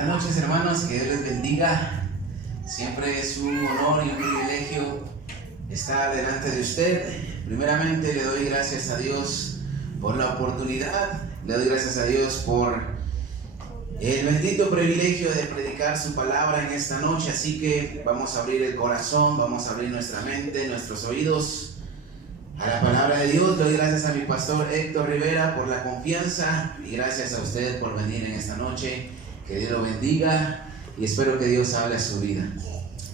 Buenas noches, hermanos, que Dios les bendiga. Siempre es un honor y un privilegio estar delante de usted. Primeramente le doy gracias a Dios por la oportunidad, le doy gracias a Dios por el bendito privilegio de predicar su palabra en esta noche. Así que vamos a abrir el corazón, vamos a abrir nuestra mente, nuestros oídos a la palabra de Dios. Le doy gracias a mi pastor Héctor Rivera por la confianza y gracias a usted por venir en esta noche. Que Dios lo bendiga y espero que Dios hable a su vida.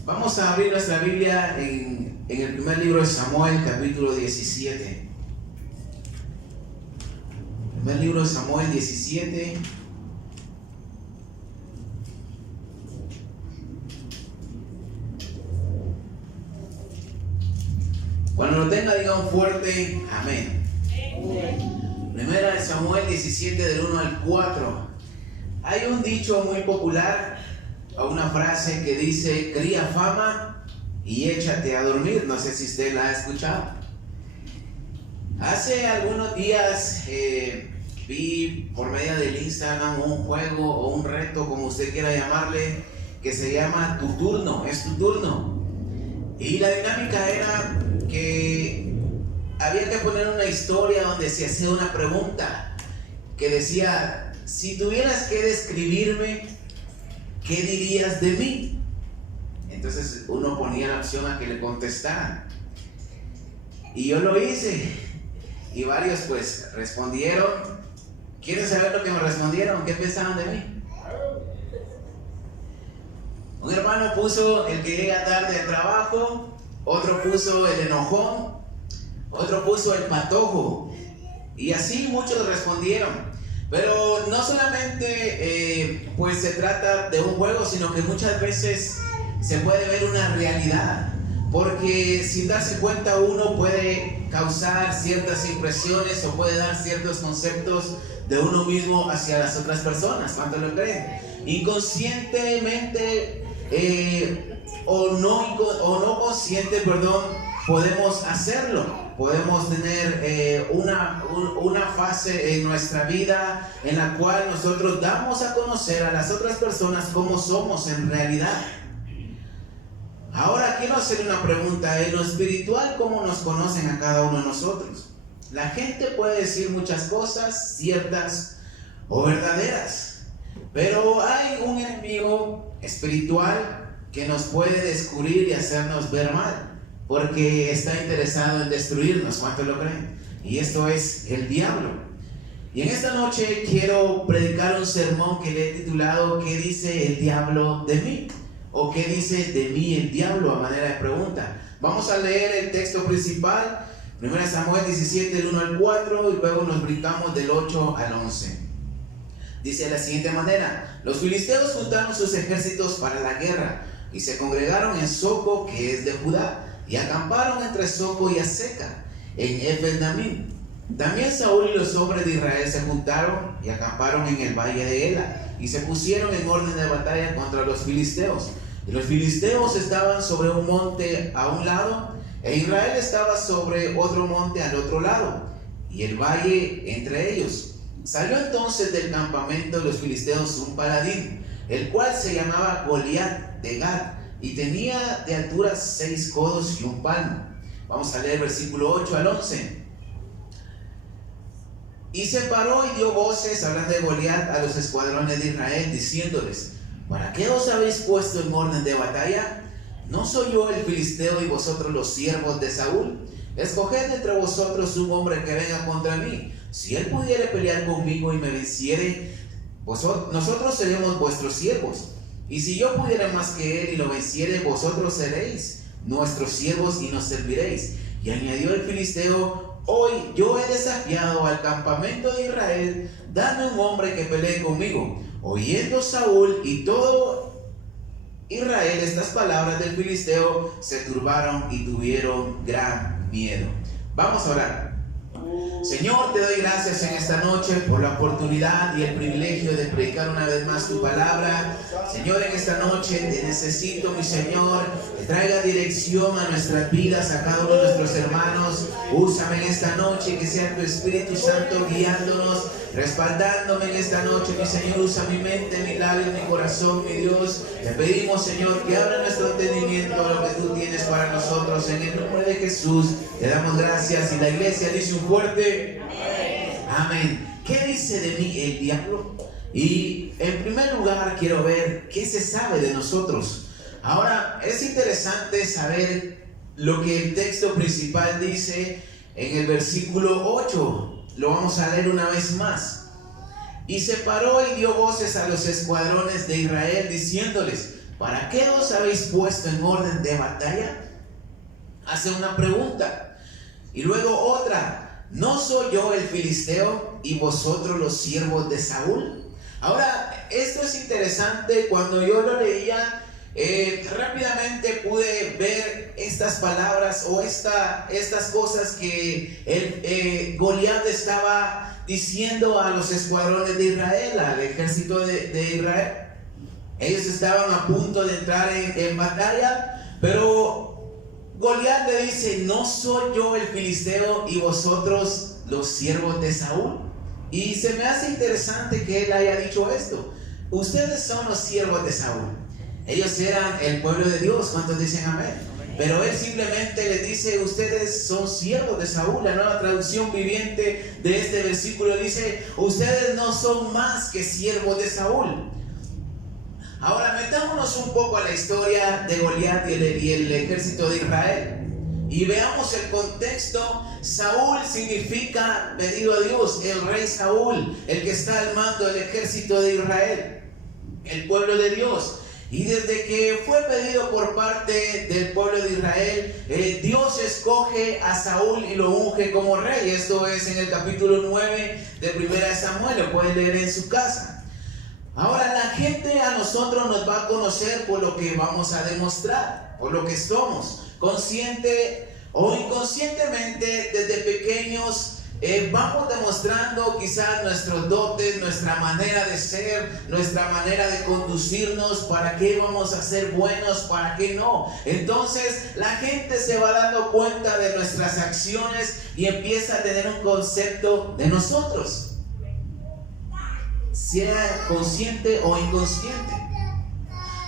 Vamos a abrir nuestra Biblia en el primer libro de Samuel, capítulo 17. Primer libro de Samuel 17. Cuando lo tenga, diga un fuerte amén. Primera de Samuel 17, del 1 al 4. Hay un dicho muy popular, o una frase que dice: cría fama y échate a dormir. No sé si usted la ha escuchado. Hace algunos días vi por medio del Instagram un juego o un reto, como usted quiera llamarle, que se llama Tu Turno, es tu turno. Y la dinámica era que había que poner una historia donde se hacía una pregunta que decía: si tuvieras que describirme, ¿qué dirías de mí? Entonces uno ponía la opción a que le contestaran. Y yo lo hice. Y varios pues respondieron. ¿Quieren saber lo que me respondieron? ¿Qué pensaban de mí? Un hermano puso el que llega tarde al trabajo. Otro puso el enojón. Otro puso el patojo. Y así muchos respondieron. Pero no solamente pues se trata de un juego, sino que muchas veces se puede ver una realidad, porque sin darse cuenta uno puede causar ciertas impresiones o puede dar ciertos conceptos de uno mismo hacia las otras personas. ¿Cuánto lo creen? Inconscientemente o no consciente, podemos hacerlo. Podemos tener una fase en nuestra vida en la cual nosotros damos a conocer a las otras personas cómo somos en realidad. Ahora quiero hacer una pregunta. En lo espiritual, ¿cómo nos conocen a cada uno de nosotros? La gente puede decir muchas cosas, ciertas o verdaderas, pero hay un enemigo espiritual que nos puede descubrir y hacernos ver mal, porque está interesado en destruirnos. ¿Cuánto lo creen? Y esto es el diablo. Y en esta noche quiero predicar un sermón que le he titulado ¿qué dice el diablo de mí? ¿O qué dice de mí el diablo? A manera de pregunta. Vamos a leer el texto principal, 1 Samuel 17, del 1 al 4, y luego nos brincamos del 8 al 11. Dice de la siguiente manera: los filisteos juntaron sus ejércitos para la guerra y se congregaron en Soco, que es de Judá, y acamparon entre Soco y Azeca, en Efes-Damim. También Saúl y los hombres de Israel se juntaron y acamparon en el valle de Ela, y se pusieron en orden de batalla contra los filisteos. Y los filisteos estaban sobre un monte a un lado, e Israel estaba sobre otro monte al otro lado, y el valle entre ellos. Salió entonces del campamento de los filisteos un paladín, el cual se llamaba Goliat de Gat, y tenía de altura 6 codos y un palmo. Vamos a leer versículo 8 al 11. Y se paró y dio voces, hablando de Goliat, a los escuadrones de Israel, diciéndoles: ¿para qué os habéis puesto en orden de batalla? ¿No soy yo el filisteo y vosotros los siervos de Saúl? Escoged entre vosotros un hombre que venga contra mí. Si él pudiere pelear conmigo y me venciere, nosotros seremos vuestros siervos. Y si yo pudiera más que él y lo venciere, vosotros seréis nuestros siervos y nos serviréis. Y añadió el filisteo: hoy yo he desafiado al campamento de Israel, dame un hombre que pelee conmigo. Oyendo Saúl y todo Israel estas palabras del filisteo, se turbaron y tuvieron gran miedo. Vamos a orar. Señor, te doy gracias en esta noche por la oportunidad y el privilegio de predicar una vez más tu palabra. Señor, en esta noche te necesito, mi Señor, que traiga dirección a nuestras vidas, a cada uno de nuestros hermanos. Úsame en esta noche, que sea tu Espíritu Santo guiándonos respaldándome en esta noche, mi Señor. Usa mi mente, mi labios, mi corazón, mi Dios. Te pedimos, Señor, que abra nuestro entendimiento a lo que tú tienes para nosotros. En el nombre de Jesús te damos gracias. Y la iglesia dice un fuerte amén. ¿Qué dice de mí el diablo? Y en primer lugar quiero ver qué se sabe de nosotros. Ahora, es interesante saber lo que el texto principal dice en el versículo 8. Lo vamos a leer una vez más. Y se paró y dio voces a los escuadrones de Israel, diciéndoles: ¿para qué os habéis puesto en orden de batalla? Hace una pregunta. Y luego otra: ¿no soy yo el filisteo y vosotros los siervos de Saúl? Ahora, esto es interesante. Cuando yo lo leía, rápidamente pude ver estas palabras o estas cosas que Goliat estaba diciendo a los escuadrones de Israel, al ejército de Israel. Ellos estaban a punto de entrar en batalla, pero Goliat le dice: ¿no soy yo el filisteo y vosotros los siervos de Saúl? Y se me hace interesante que él haya dicho esto. Ustedes son los siervos de Saúl. Ellos eran el pueblo de Dios. ¿Cuántos dicen amén? Pero él simplemente les dice: ustedes son siervos de Saúl. La Nueva Traducción Viviente de este versículo dice: ustedes no son más que siervos de Saúl. Ahora metámonos un poco a la historia de Goliat y el ejército de Israel, y veamos el contexto. Saúl significa pedido a Dios, el rey Saúl, el que está al mando del ejército de Israel, el pueblo de Dios. Y desde que fue pedido por parte del pueblo de Israel, Dios escoge a Saúl y lo unge como rey. Esto es en el capítulo 9 de 1 Samuel, lo pueden leer en su casa. Ahora, la gente a nosotros nos va a conocer por lo que vamos a demostrar, por lo que somos, consciente o inconscientemente. Desde pequeños vamos demostrando quizás nuestros dotes, nuestra manera de ser, nuestra manera de conducirnos, para qué vamos a ser buenos, para qué no. Entonces la gente se va dando cuenta de nuestras acciones y empieza a tener un concepto de nosotros, sea consciente o inconsciente,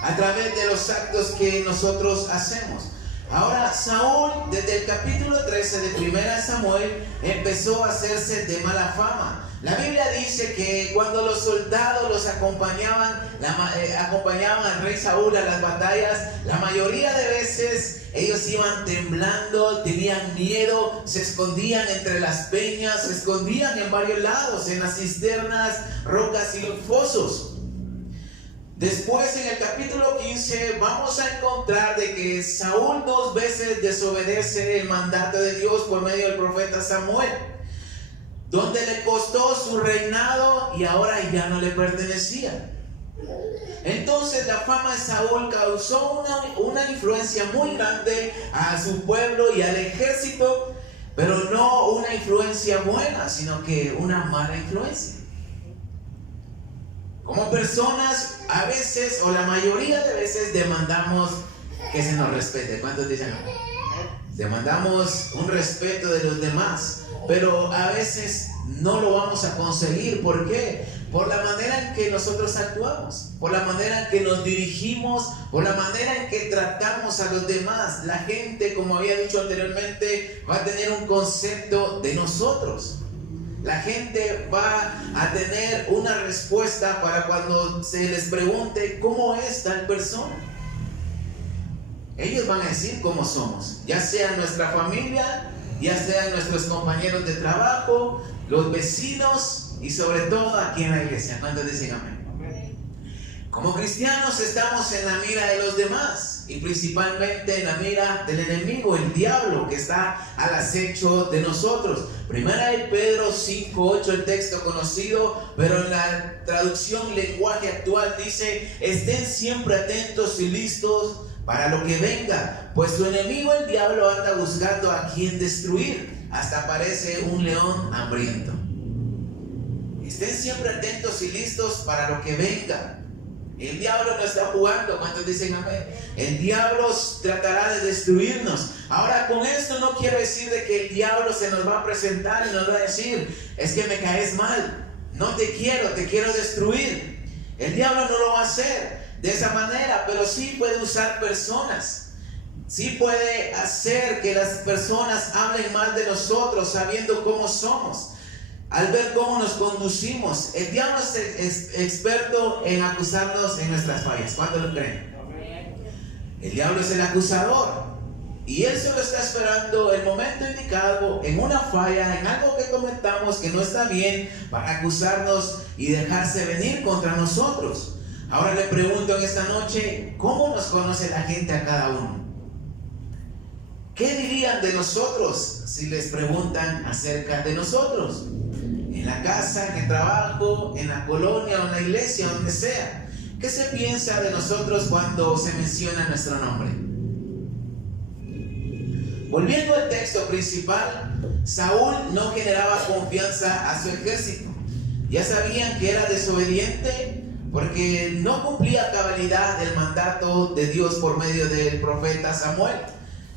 a través de los actos que nosotros hacemos. Ahora, Saúl, desde el capítulo 13 de 1 Samuel, empezó a hacerse de mala fama. La Biblia dice que cuando los soldados los acompañaban al rey Saúl a las batallas, la mayoría de veces ellos iban temblando, tenían miedo, se escondían entre las peñas, se escondían en varios lados, en las cisternas, rocas y los fosos. Después, en el capítulo 15, vamos a encontrar de que Saúl 2 veces desobedece el mandato de Dios por medio del profeta Samuel, donde le costó su reinado y ahora ya no le pertenecía. Entonces la fama de Saúl causó una influencia muy grande a su pueblo y al ejército, pero no una influencia buena, sino que una mala influencia. Como personas, a veces, o la mayoría de veces, demandamos que se nos respete. ¿Cuántos dicen? Demandamos un respeto de los demás, pero a veces no lo vamos a conseguir. ¿Por qué? Por la manera en que nosotros actuamos, por la manera en que nos dirigimos, por la manera en que tratamos a los demás. La gente, como había dicho anteriormente, va a tener un concepto de nosotros. La gente va a tener una respuesta para cuando se les pregunte cómo es tal persona. Ellos van a decir cómo somos, ya sea nuestra familia, ya sean nuestros compañeros de trabajo, los vecinos y sobre todo aquí en la iglesia. ¿Cuántos dicen amén? Como cristianos estamos en la mira de los demás y principalmente en la mira del enemigo, el diablo, que está al acecho de nosotros. Primera de Pedro 5:8, el texto conocido, pero en la traducción lenguaje actual dice: estén siempre atentos y listos para lo que venga, pues su enemigo el diablo anda buscando a quien destruir, hasta parece un león hambriento. Estén siempre atentos y listos para lo que venga. El diablo no está jugando. ¿Cuántos dicen amén? El diablo tratará de destruirnos. Ahora, con esto no quiero decir de que el diablo se nos va a presentar y nos va a decir: es que me caes mal. no te quiero destruir. El diablo no lo va a hacer de esa manera, pero sí puede usar personas. Sí puede hacer que las personas hablen mal de nosotros sabiendo cómo somos, al ver cómo nos conducimos. El diablo es experto en acusarnos en nuestras fallas. ¿Cuánto lo creen? El diablo es el acusador. Y él solo está esperando el momento indicado, en una falla, en algo que cometamos que no está bien, para acusarnos y dejarse venir contra nosotros. Ahora le pregunto en esta noche, ¿cómo nos conoce la gente a cada uno? ¿Qué dirían de nosotros si les preguntan acerca de nosotros? En la casa, en el trabajo, en la colonia o en la iglesia, donde sea. ¿Qué se piensa de nosotros cuando se menciona nuestro nombre? Volviendo al texto principal, Saúl no generaba confianza a su ejército. Ya sabían que era desobediente porque no cumplía a cabalidad el mandato de Dios por medio del profeta Samuel.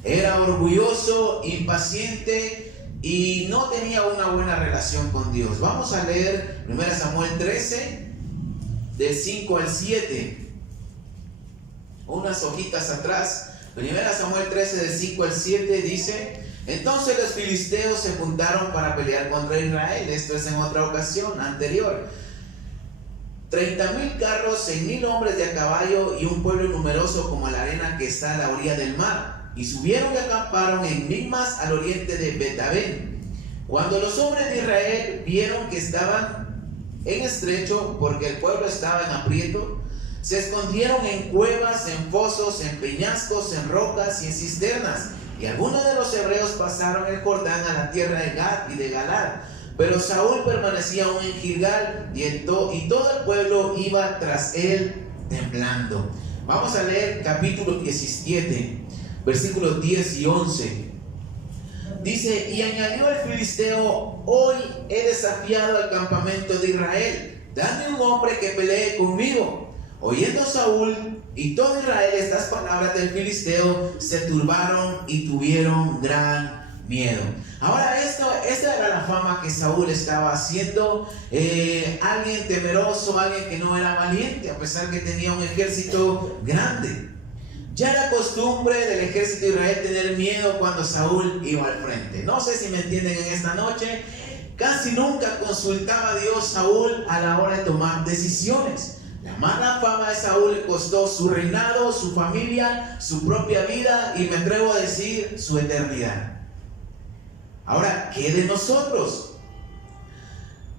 Era orgulloso, impaciente y no tenía una buena relación con Dios. Vamos a leer 1 Samuel 13, del 5 al 7. Unas hojitas atrás. 1 Samuel 13, del 5 al 7 dice: entonces los filisteos se juntaron para pelear contra Israel. Esto es en otra ocasión anterior. 30,000 carros, 100,000 hombres de a caballo y un pueblo numeroso como la arena que está a la orilla del mar. Y subieron y acamparon en Migmas, al oriente de Bet-aven. Cuando los hombres de Israel vieron que estaban en estrecho, porque el pueblo estaba en aprieto, se escondieron en cuevas, en fosos, en peñascos, en rocas y en cisternas. Y algunos de los hebreos pasaron el Jordán a la tierra de Gad y de Galad. Pero Saúl permanecía aún en Gilgal y todo el pueblo iba tras él temblando. Vamos a leer capítulo 17, versículos 10 y 11. Dice: y añadió el filisteo: hoy he desafiado al campamento de Israel. Dame un hombre que pelee conmigo. Oyendo Saúl y todo Israel estas palabras del filisteo, se turbaron y tuvieron gran miedo. Ahora esta era la fama que Saúl estaba haciendo, alguien temeroso, alguien que no era valiente, a pesar que tenía un ejército grande. Ya era costumbre del ejército de Israel tener miedo cuando Saúl iba al frente. No sé si me entienden en esta noche. Casi nunca consultaba a Dios Saúl a la hora de tomar decisiones. La mala fama de Saúl le costó su reinado, su familia, su propia vida y me atrevo a decir su eternidad. Ahora, ¿qué de nosotros?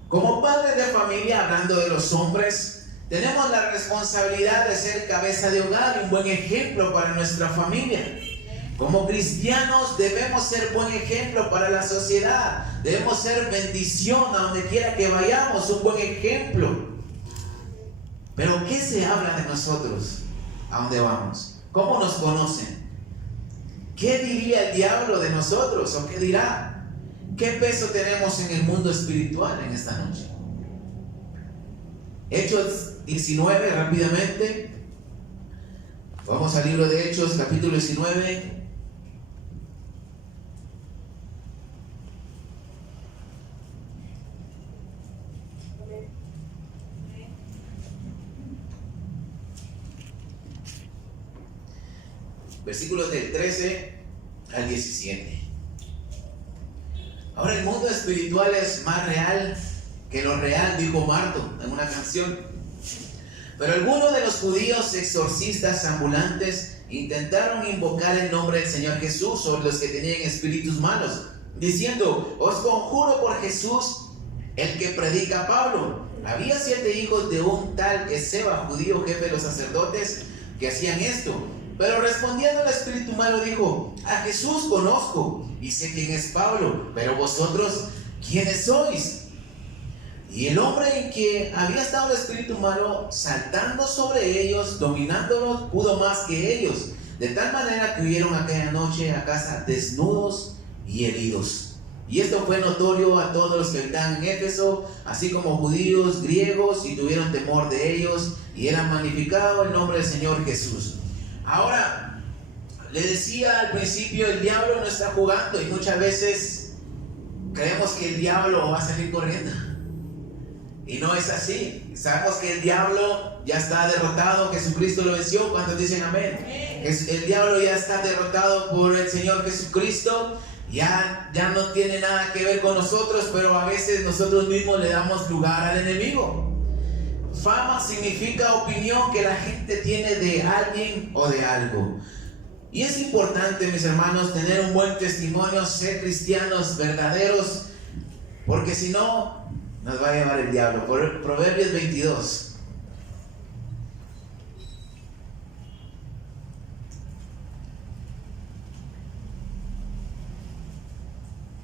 Como padres de familia, hablando de los hombres, tenemos la responsabilidad de ser cabeza de hogar y un buen ejemplo para nuestra familia. Como cristianos debemos ser buen ejemplo para la sociedad. Debemos ser bendición a donde quiera que vayamos, un buen ejemplo. Pero ¿qué se habla de nosotros a donde vamos? ¿Cómo nos conocen? ¿Qué diría el diablo de nosotros? ¿O qué dirá? ¿Qué peso tenemos en el mundo espiritual en esta noche? Hechos 19, rápidamente. Vamos al libro de Hechos, capítulo 19. Versículos del 13 al 17. Ahora el mundo espiritual es más real que lo real, dijo Marto en una canción. Pero algunos de los judíos exorcistas ambulantes intentaron invocar el nombre del Señor Jesús sobre los que tenían espíritus malos, diciendo: os conjuro por Jesús, el que predica Pablo. Había 7 hijos de un tal Esceva, judío jefe de los sacerdotes, que hacían esto. Pero respondiendo el espíritu malo dijo: a Jesús conozco y sé quién es Pablo, pero vosotros, ¿quiénes sois? Y el hombre en que había estado el espíritu malo, saltando sobre ellos, dominándolos, pudo más que ellos, de tal manera que huyeron aquella noche a casa desnudos y heridos. Y esto fue notorio a todos los que habitaban en Éfeso, así como judíos, griegos, y tuvieron temor de ellos, y era magnificado el nombre del Señor Jesús. Ahora, le decía al principio, el diablo no está jugando, y muchas veces creemos que el diablo va a salir corriendo. Y no es así. Sabemos que el diablo ya está derrotado. Jesucristo lo venció. ¿Cuántos dicen amén? El diablo ya está derrotado por el Señor Jesucristo. Ya no tiene nada que ver con nosotros, pero a veces nosotros mismos le damos lugar al enemigo. Fama significa opinión que la gente tiene de alguien o de algo. Y es importante, mis hermanos, tener un buen testimonio, ser cristianos verdaderos, porque si no, nos va a llevar el diablo. Proverbios 22.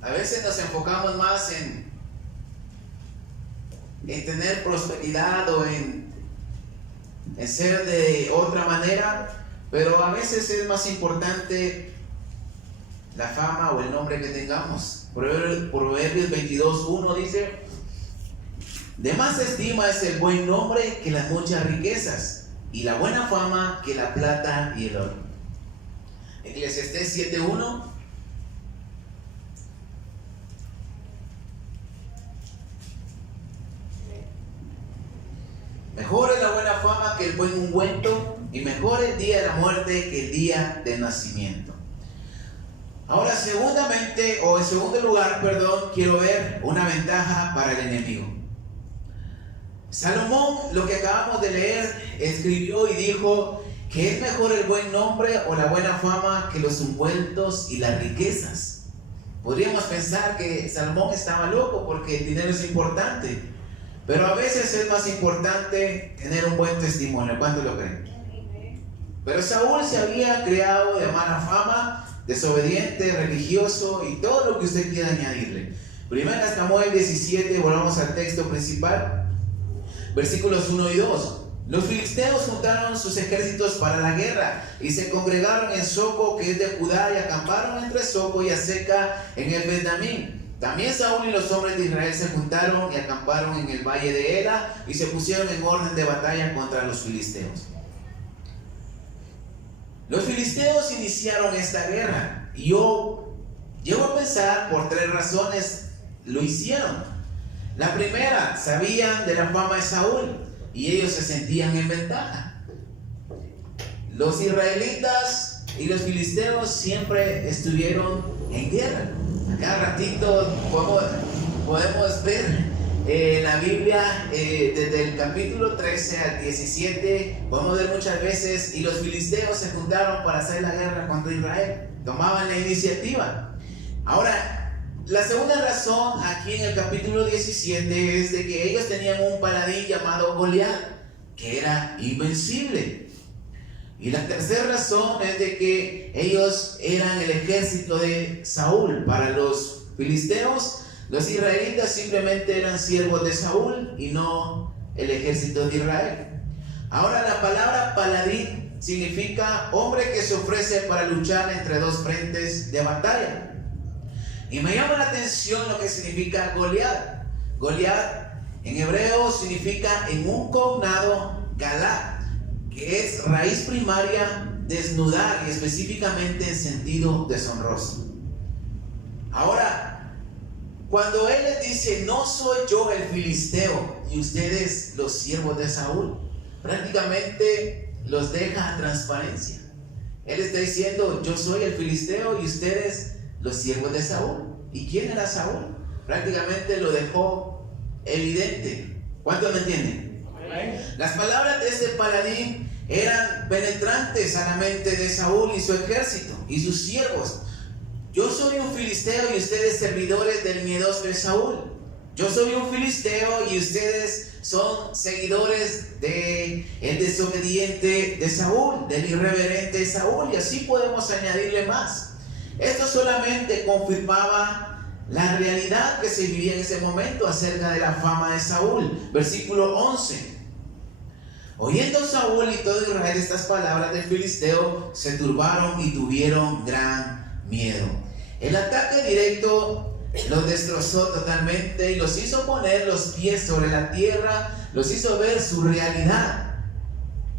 A veces nos enfocamos más en tener prosperidad o en ser de otra manera, pero a veces es más importante la fama o el nombre que tengamos. Proverbios 22:1 dice: de más estima es el buen nombre que las muchas riquezas, y la buena fama que la plata y el oro. Eclesiastés 7:1. Mejor es la buena fama que el buen ungüento, y mejor el día de la muerte que el día del nacimiento. Ahora, en segundo lugar, quiero ver una ventaja para el enemigo. Salomón, lo que acabamos de leer, escribió y dijo que es mejor el buen nombre o la buena fama que los ungüentos y las riquezas. Podríamos pensar que Salomón estaba loco porque el dinero es importante, pero a veces es más importante tener un buen testimonio. ¿Cuántos lo creen? Pero Saúl se había creado de mala fama, desobediente, religioso y todo lo que usted quiera añadirle. Primera Samuel 17, volvamos al texto principal, versículos 1 y 2. Los filisteos juntaron sus ejércitos para la guerra y se congregaron en Soco, que es de Judá, y acamparon entre Soco y Aseca en el Bet-damín. También Saúl y los hombres de Israel se juntaron y acamparon en el valle de Ela y se pusieron en orden de batalla contra los filisteos. Los filisteos iniciaron esta guerra y yo llego a pensar por 3 razones lo hicieron. La primera, sabían de la fama de Saúl y ellos se sentían en ventaja. Los israelitas y los filisteos siempre estuvieron en guerra. A cada ratito podemos ver en la Biblia, desde el capítulo 13 al 17, podemos ver muchas veces, y los filisteos se juntaron para hacer la guerra contra Israel, tomaban la iniciativa. Ahora, la segunda razón aquí en el capítulo 17 es de que ellos tenían un paladín llamado Goliat, que era invencible. Y la tercera razón es de que ellos eran el ejército de Saúl. Para los filisteos, los israelitas simplemente eran siervos de Saúl y no el ejército de Israel. Ahora, la palabra paladín significa hombre que se ofrece para luchar entre dos frentes de batalla. Y me llama la atención lo que significa Goliat. Goliat en hebreo significa en un cognado galá, que es raíz primaria, desnudar, y específicamente en sentido deshonroso. Ahora, cuando él les dice: no soy yo el filisteo y ustedes los siervos de Saúl, prácticamente los deja a transparencia. Él está diciendo: yo soy el filisteo y ustedes los siervos de Saúl. ¿Y quién era Saúl? Prácticamente lo dejó evidente. ¿Cuántos me entienden? Las palabras de este paladín eran penetrantes a la mente de Saúl y su ejército y sus siervos. Yo soy un filisteo y ustedes servidores del miedoso de Saúl. Yo soy un filisteo y ustedes son seguidores del desobediente de Saúl, del irreverente de Saúl, y así podemos añadirle más. Esto solamente confirmaba la realidad que se vivía en ese momento acerca de la fama de Saúl. Versículo 11. Oyendo Saúl y todo Israel estas palabras del filisteo, se turbaron y tuvieron gran miedo. El ataque directo los destrozó totalmente y los hizo poner los pies sobre la tierra, los hizo ver su realidad,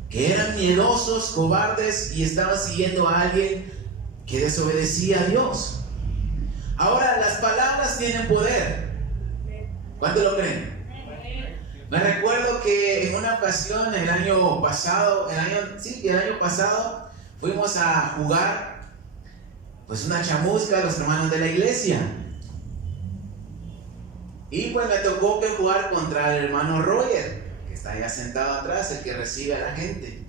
que eran miedosos, cobardes y estaban siguiendo a alguien que desobedecía a Dios. Ahora, las palabras tienen poder. ¿Cuánto lo creen? Me recuerdo que en una ocasión, el año pasado, fuimos a jugar pues una chamusca a los hermanos de la iglesia. Y pues me tocó que jugar contra el hermano Roger, que está allá sentado atrás, el que recibe a la gente.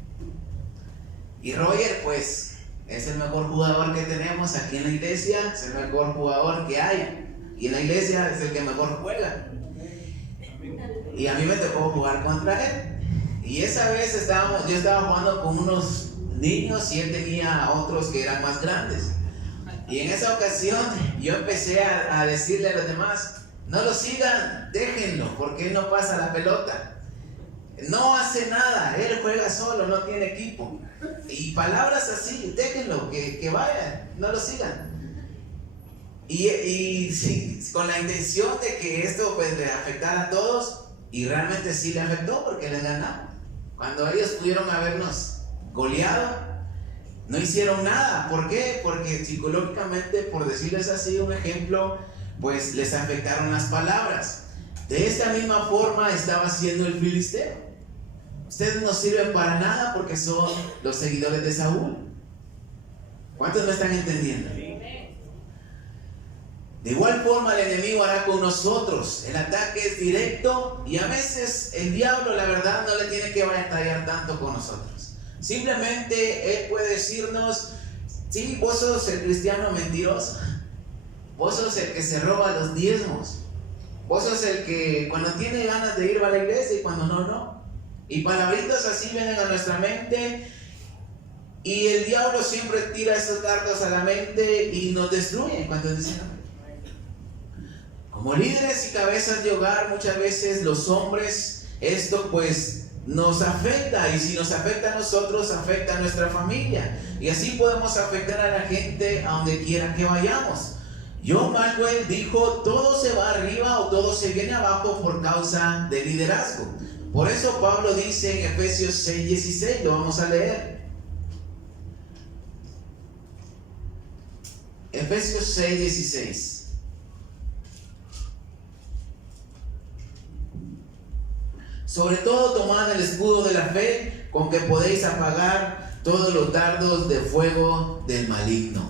Y Roger pues es el mejor jugador que tenemos aquí en la iglesia, es el mejor jugador que hay. Y en la iglesia es el que mejor juega. Y a mí me tocó jugar contra él. Y esa vez yo estaba jugando con unos niños y él tenía a otros que eran más grandes. Y en esa ocasión yo empecé a decirle a los demás: no lo sigan, déjenlo, porque él no pasa la pelota. No hace nada, él juega solo, no tiene equipo. Y palabras así, déjenlo, que vaya, no lo sigan. Y sí, con la intención de que esto pues le afectara a todos, y realmente sí le afectó porque les ganamos. Cuando ellos pudieron habernos goleado, no hicieron nada. ¿Por qué? Porque psicológicamente, por decirles así un ejemplo, pues les afectaron las palabras. De esta misma forma estaba haciendo el filisteo. Ustedes no sirven para nada porque son los seguidores de Saúl. ¿Cuántos me están entendiendo? De igual forma el enemigo hará con nosotros. El ataque es directo y a veces el diablo, la verdad, no le tiene que batallar tanto con nosotros. Simplemente él puede decirnos: sí, vos sos el cristiano mentiroso, vos sos el que se roba los diezmos, vos sos el que cuando tiene ganas de ir a la iglesia y cuando no. Y palabritas así vienen a nuestra mente. Y el diablo siempre tira esos dardos a la mente y nos destruye cuando dicen. Como líderes y cabezas de hogar, muchas veces los hombres, esto pues nos afecta, y si nos afecta a nosotros, afecta a nuestra familia, y así podemos afectar a la gente a donde quiera que vayamos. John Maxwell dijo: todo se va arriba o todo se viene abajo por causa del liderazgo. Por eso Pablo dice en Efesios 6:16, lo vamos a leer. Efesios 6:16. Sobre todo tomad el escudo de la fe, con que podéis apagar todos los dardos de fuego del maligno.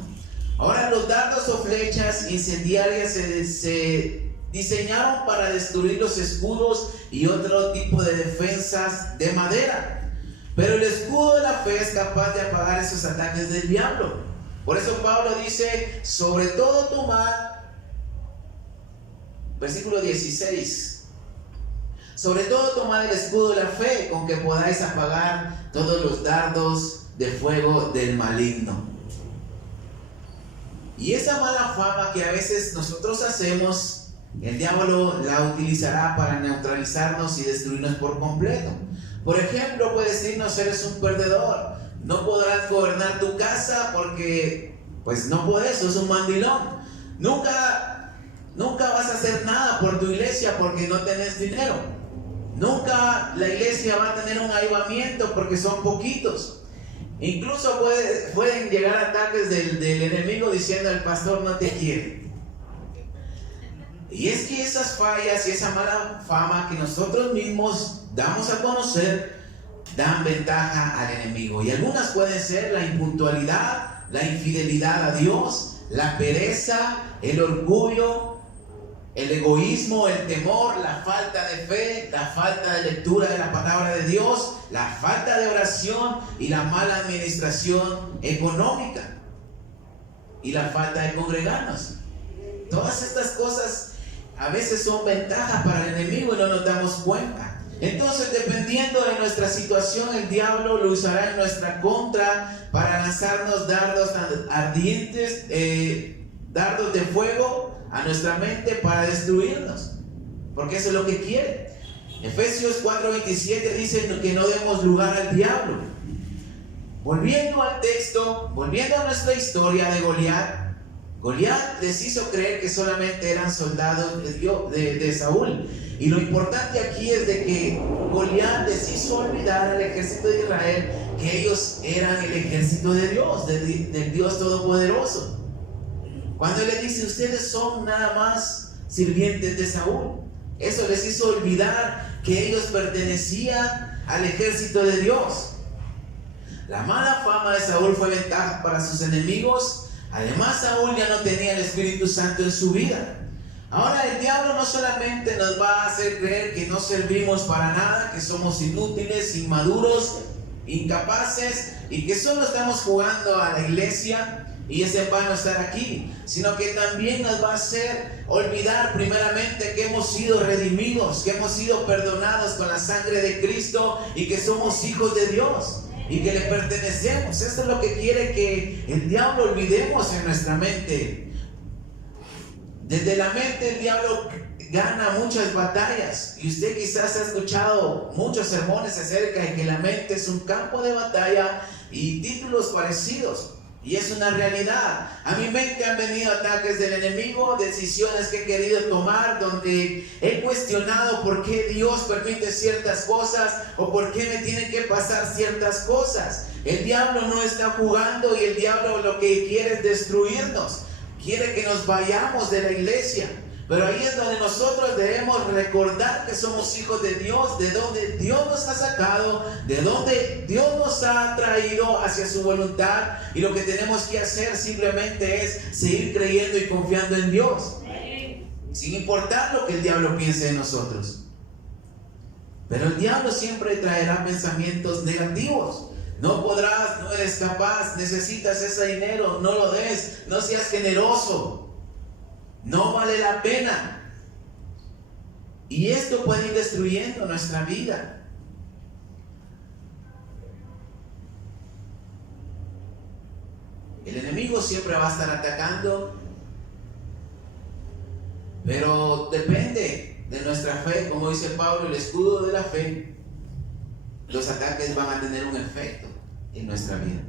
Ahora, los dardos o flechas incendiarias se diseñaron para destruir los escudos y otro tipo de defensas de madera. Pero el escudo de la fe es capaz de apagar esos ataques del diablo. Por eso Pablo dice: sobre todo tomad, versículo 16. Sobre todo tomad el escudo de la fe, con que podáis apagar todos los dardos de fuego del maligno. Y esa mala fama que a veces nosotros hacemos, el diablo la utilizará para neutralizarnos y destruirnos por completo. Por ejemplo, puede decirnos: eres un perdedor, no podrás gobernar tu casa porque pues no puedes, sos un mandilón. Nunca vas a hacer nada por tu iglesia porque no tenés dinero. Nunca la iglesia va a tener un avivamiento porque son poquitos. Incluso pueden llegar ataques del enemigo diciendo: el pastor no te quiere. Y es que esas fallas y esa mala fama que nosotros mismos damos a conocer dan ventaja al enemigo. Y algunas pueden ser la impuntualidad, la infidelidad a Dios, la pereza, el orgullo, el egoísmo, el temor, la falta de fe, la falta de lectura de la palabra de Dios, la falta de oración y la mala administración económica y la falta de congregarnos. Todas estas cosas a veces son ventajas para el enemigo y no nos damos cuenta. Entonces, dependiendo de nuestra situación, el diablo lo usará en nuestra contra para lanzarnos dardos ardientes, dardos de fuego a nuestra mente para destruirnos, porque eso es lo que quiere. Efesios 4:27 dice que no demos lugar al diablo. Volviendo al texto, volviendo a nuestra historia de Goliat, Goliat les hizo creer que solamente eran soldados de Saúl. Y lo importante aquí es de que Goliat les hizo olvidar al ejército de Israel que ellos eran el ejército de Dios, del Dios Todopoderoso. Cuando él les dice: ustedes son nada más sirvientes de Saúl, eso les hizo olvidar que ellos pertenecían al ejército de Dios. La mala fama de Saúl fue ventaja para sus enemigos. Además, Saúl ya no tenía el Espíritu Santo en su vida. Ahora el diablo no solamente nos va a hacer creer que no servimos para nada, que somos inútiles, inmaduros, incapaces y que solo estamos jugando a la iglesia y es en vano estar aquí, sino que también nos va a hacer olvidar primeramente que hemos sido redimidos, que hemos sido perdonados con la sangre de Cristo y que somos hijos de Dios y que le pertenecemos. Eso es lo que quiere que el diablo olvidemos en nuestra mente. Desde la mente el diablo gana muchas batallas y usted quizás ha escuchado muchos sermones acerca de que la mente es un campo de batalla y títulos parecidos. Y es una realidad. A mi mente han venido ataques del enemigo, decisiones que he querido tomar donde he cuestionado por qué Dios permite ciertas cosas o por qué me tienen que pasar ciertas cosas. El diablo no está jugando y el diablo lo que quiere es destruirnos. Quiere que nos vayamos de la iglesia. Pero ahí es donde nosotros debemos recordar que somos hijos de Dios, de donde Dios nos ha sacado, de donde Dios nos ha traído hacia su voluntad. Y lo que tenemos que hacer simplemente es seguir creyendo y confiando en Dios, sin importar lo que el diablo piense de nosotros. Pero el diablo siempre traerá pensamientos negativos. No podrás, no eres capaz, necesitas ese dinero, no lo des, no seas generoso. No vale la pena. Y esto puede ir destruyendo nuestra vida. El enemigo siempre va a estar atacando, pero depende de nuestra fe. Como dice Pablo, el escudo de la fe. Los ataques van a tener un efecto en nuestra vida.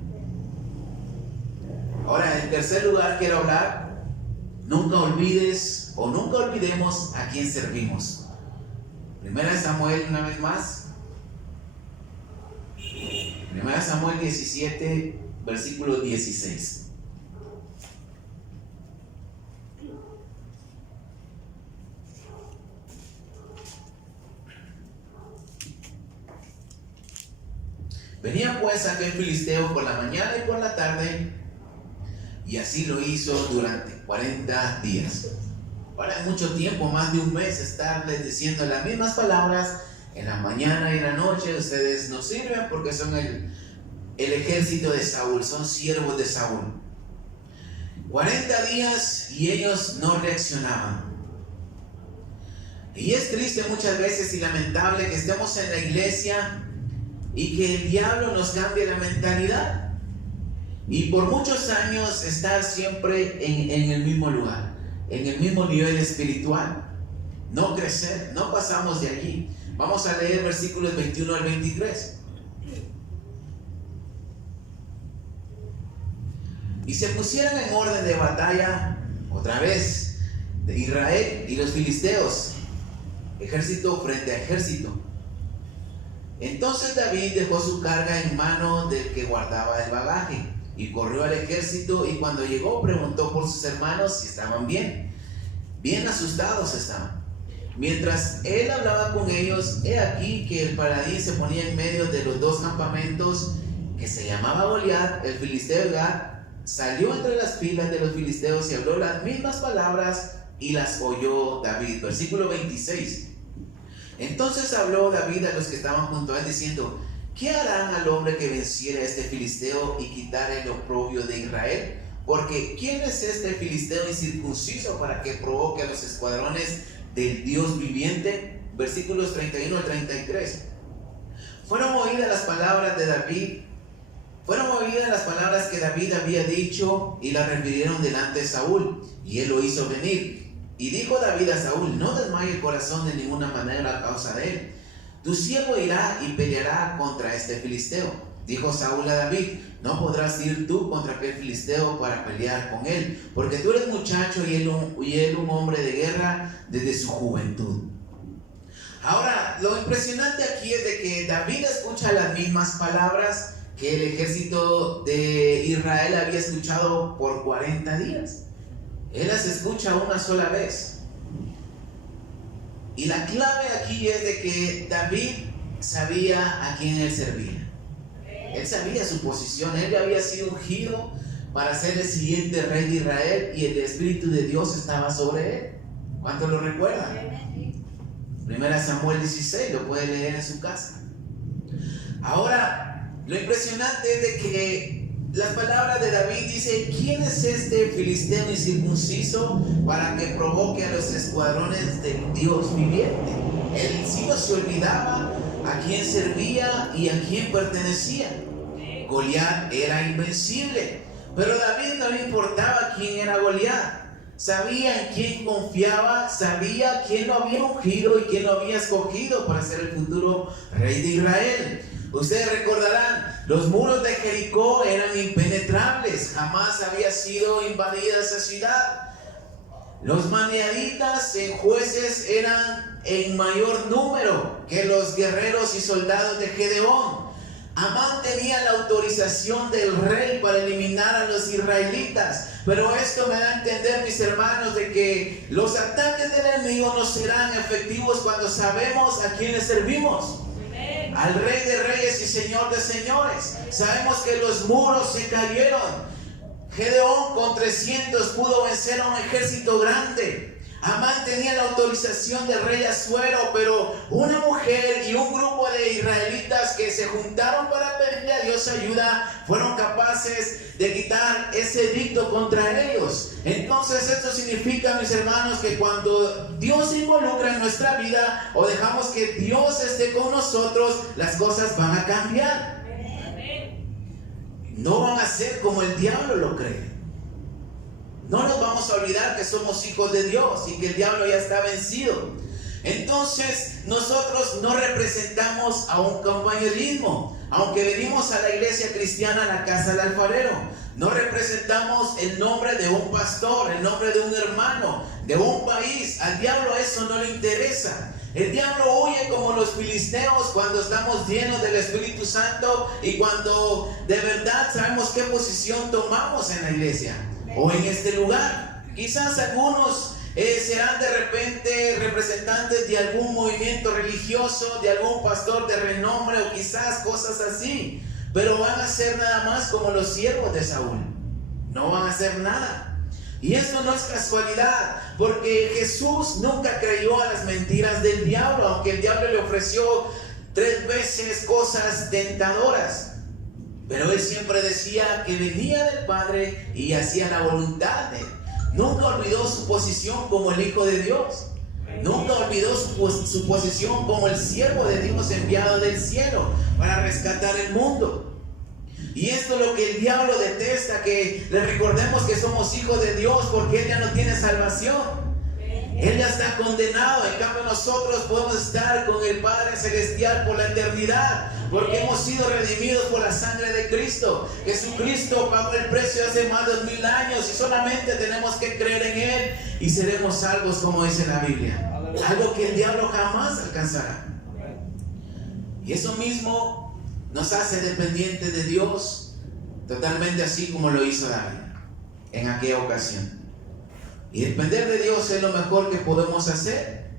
Ahora, en tercer lugar quiero hablar. Nunca olvides o nunca olvidemos a quién servimos. Primera de Samuel, una vez más. Primera de Samuel 17, versículo 16. Venía pues aquel filisteo por la mañana y por la tarde, y así lo hizo durante 40 días. Ahora es mucho tiempo, más de un mes, estarles diciendo las mismas palabras en la mañana y en la noche. Ustedes no sirven porque son el ejército de Saúl, son siervos de Saúl. 40 días y ellos no reaccionaban. Y es triste muchas veces y lamentable que estemos en la iglesia y que el diablo nos cambie la mentalidad. Y por muchos años estar siempre en el mismo lugar, en el mismo nivel espiritual. No crecer, no pasamos de allí. Vamos a leer versículos 21 al 23. Y se pusieron en orden de batalla otra vez de Israel y los filisteos, ejército frente a ejército. Entonces David dejó su carga en mano del que guardaba el bagaje y corrió al ejército, y cuando llegó preguntó por sus hermanos si estaban bien. Bien asustados estaban. Mientras él hablaba con ellos, he aquí que el paladín se ponía en medio de los dos campamentos, que se llamaba Goliat, el filisteo Gad, salió entre las filas de los filisteos y habló las mismas palabras y las oyó David. Versículo 26. Entonces habló David a los que estaban junto a él diciendo: ¿qué harán al hombre que venciera a este filisteo y quitara el oprobio de Israel? Porque ¿quién es este filisteo incircunciso para que provoque a los escuadrones del Dios viviente? Versículos 31 al 33. Fueron oídas las palabras de David, fueron oídas las palabras que David había dicho, y las refirieron delante de Saúl, y él lo hizo venir. Y dijo David a Saúl: no desmaye el corazón de ninguna manera a causa de él. Tu siervo irá y peleará contra este filisteo. Dijo Saúl a David: no podrás ir tú contra aquel filisteo para pelear con él, porque tú eres muchacho y él un hombre de guerra desde su juventud. Ahora, lo impresionante aquí es de que David escucha las mismas palabras que el ejército de Israel había escuchado por 40 días. Él las escucha una sola vez. Y la clave aquí es de que David sabía a quién él servía. Él sabía su posición. Él ya había sido ungido para ser el siguiente rey de Israel y el Espíritu de Dios estaba sobre él. ¿Cuántos lo recuerdan? 1 Samuel 16, lo puede leer en su casa. Ahora, lo impresionante es de que las palabras de David dice: ¿quién es este filisteo incircunciso para que provoque a los escuadrones del Dios viviente? Él sí no se olvidaba a quién servía y a quién pertenecía. Goliat era invencible, pero David no le importaba quién era Goliat. Sabía en quién confiaba, sabía quién lo había ungido y quién lo había escogido para ser el futuro rey de Israel. Ustedes recordarán, los muros de Jericó eran impenetrables, jamás había sido invadida esa ciudad. Los maniaditas en jueces eran en mayor número que los guerreros y soldados de Gedeón. Amán tenía la autorización del rey para eliminar a los israelitas. Pero esto me da a entender, mis hermanos, de que los ataques del enemigo no serán efectivos cuando sabemos a quiénes servimos. Al Rey de Reyes y Señor de Señores. Sabemos que los muros se cayeron. Gedeón con 300 pudo vencer a un ejército grande. Amán tenía la autorización del rey Asuero, pero una mujer y un grupo de israelitas que se juntaron para pedirle a Dios ayuda fueron capaces de quitar ese edicto contra ellos. Entonces esto significa, mis hermanos, que cuando Dios se involucra en nuestra vida o dejamos que Dios esté con nosotros, las cosas van a cambiar. No van a ser como el diablo lo cree. No nos vamos a olvidar que somos hijos de Dios y que el diablo ya está vencido. Entonces nosotros no representamos a un compañerismo. Aunque venimos a la iglesia cristiana, a la casa del alfarero, no representamos el nombre de un pastor, el nombre de un hermano, de un país. Al diablo eso no le interesa. El diablo huye como los filisteos cuando estamos llenos del Espíritu Santo y cuando de verdad sabemos qué posición tomamos en la iglesia o en este lugar. Quizás algunos serán de repente representantes de algún movimiento religioso, de algún pastor de renombre o quizás cosas así, pero van a ser nada más como los siervos de Saúl. No van a hacer nada. Y esto no es casualidad, porque Jesús nunca creyó a las mentiras del diablo, aunque el diablo le ofreció 3 veces cosas tentadoras. Pero él siempre decía que venía del Padre y hacía la voluntad de él. Nunca olvidó su posición como el Hijo de Dios. Nunca olvidó su posición como el siervo de Dios enviado del cielo para rescatar el mundo. Y esto es lo que el diablo detesta, que le recordemos que somos hijos de Dios, porque Él ya no tiene salvación. Él ya está condenado. En cambio nosotros podemos estar con el Padre Celestial por la eternidad, porque hemos sido redimidos por la sangre de Cristo. Jesucristo pagó el precio hace más de 2000 años y solamente tenemos que creer en Él y seremos salvos, como dice la Biblia. Algo que el diablo jamás alcanzará. Y eso mismo nos hace dependientes de Dios, totalmente así como lo hizo David en aquella ocasión. Y depender de Dios es lo mejor que podemos hacer.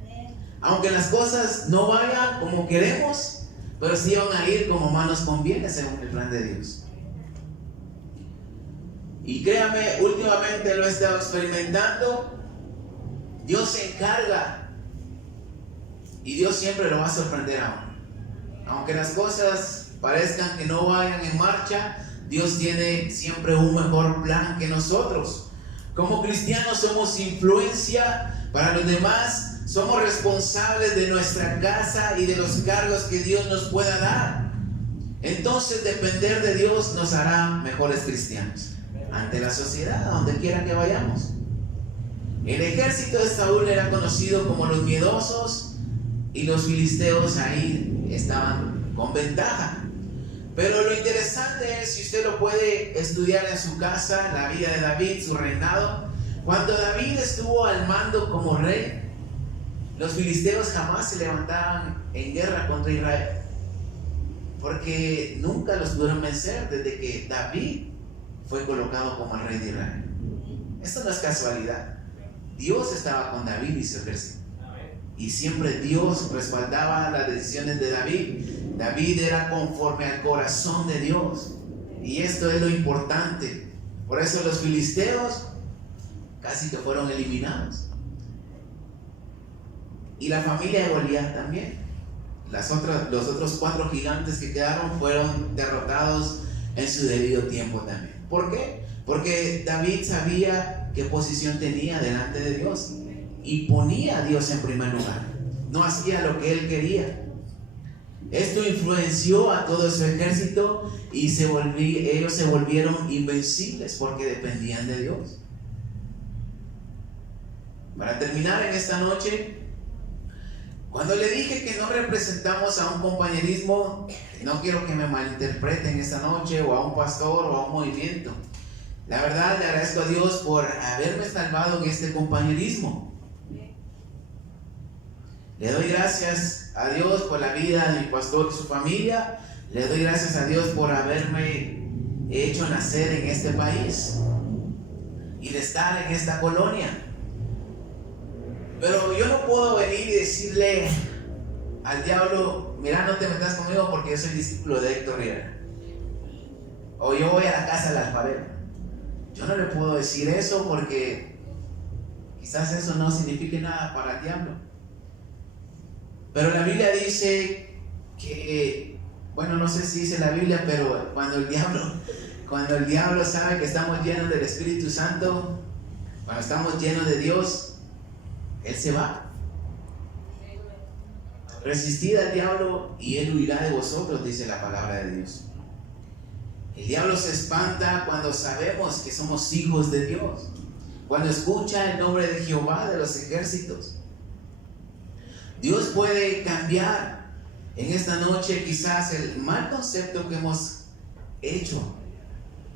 Aunque las cosas no vayan como queremos, pero sí van a ir como más nos conviene según el plan de Dios. Y créame, últimamente lo he estado experimentando. Dios se encarga y Dios siempre lo va a sorprender a uno. Aunque las cosas parezcan que no vayan en marcha, Dios tiene siempre un mejor plan que nosotros. Como cristianos somos influencia para los demás, somos responsables de nuestra casa y de los cargos que Dios nos pueda dar. Entonces depender de Dios nos hará mejores cristianos ante la sociedad, a donde quiera que vayamos. El ejército de Saúl era conocido como los miedosos y los filisteos ahí estaban con ventaja. Pero lo interesante es, si usted lo puede estudiar en su casa, la vida de David, su reinado. Cuando David estuvo al mando como rey, los filisteos jamás se levantaban en guerra contra Israel, porque nunca los pudieron vencer desde que David fue colocado como el rey de Israel. Esto no es casualidad. Dios estaba con David y su ejército. y siempre Dios respaldaba las decisiones de David. David era conforme al corazón de Dios, y esto es lo importante. Por eso los filisteos casi que fueron eliminados, y la familia de Goliat también. Los otros 4 gigantes que quedaron fueron derrotados en su debido tiempo también. ¿Por qué? Porque David sabía qué posición tenía delante de Dios y ponía a Dios en primer lugar. No hacía lo que él quería. Esto influenció a todo su ejército y ellos se volvieron invencibles porque dependían de Dios. Para terminar en esta noche, cuando le dije que no representamos a un compañerismo, no quiero que me malinterpreten esta noche, o a un pastor o a un movimiento. La verdad, le agradezco a Dios por haberme salvado en este compañerismo. Le doy gracias a Dios por la vida de mi pastor y su familia. Le doy gracias a Dios por haberme hecho nacer en este país y de estar en esta colonia. Pero yo no puedo venir y decirle al diablo: mira, no te metas conmigo porque yo soy discípulo de Héctor Rivera, o yo voy a la casa del alfarero. Yo no le puedo decir eso porque quizás eso no signifique nada para el diablo. Pero la Biblia dice que, bueno, no sé si dice la Biblia, pero cuando el diablo sabe que estamos llenos del Espíritu Santo, cuando estamos llenos de Dios, él se va. Resistid al diablo y él huirá de vosotros, dice la palabra de Dios. El diablo se espanta cuando sabemos que somos hijos de Dios, cuando escucha el nombre de Jehová de los ejércitos. Dios puede cambiar en esta noche quizás el mal concepto que hemos hecho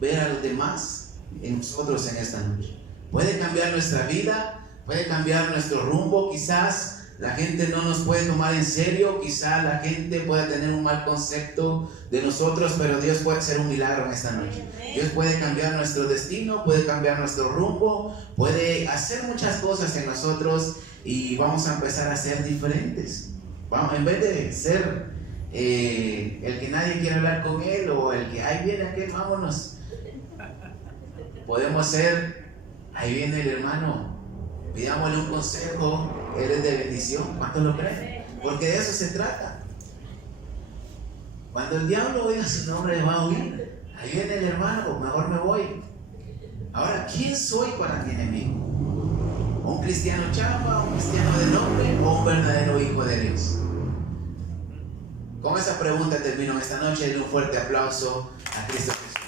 ver a los demás en nosotros en esta noche. Puede cambiar nuestra vida, puede cambiar nuestro rumbo. Quizás la gente no nos puede tomar en serio, quizás la gente puede tener un mal concepto de nosotros, pero Dios puede hacer un milagro en esta noche. Dios puede cambiar nuestro destino, puede cambiar nuestro rumbo, puede hacer muchas cosas en nosotros y vamos a empezar a ser diferentes. En vez de ser el que nadie quiere hablar con él, o el que ahí viene aquel, vámonos, podemos ser: ahí viene el hermano, pidámosle un consejo, él es de bendición. ¿Cuántos lo creen? Porque de eso se trata. Cuando el diablo oiga su nombre, va a huir. Ahí viene el hermano, mejor me voy. Ahora, ¿quién soy para mi enemigo? ¿Un cristiano chapa, un cristiano de nombre, o un verdadero hijo de Dios? Con esa pregunta termino esta noche. Denle un fuerte aplauso a Cristo Jesús.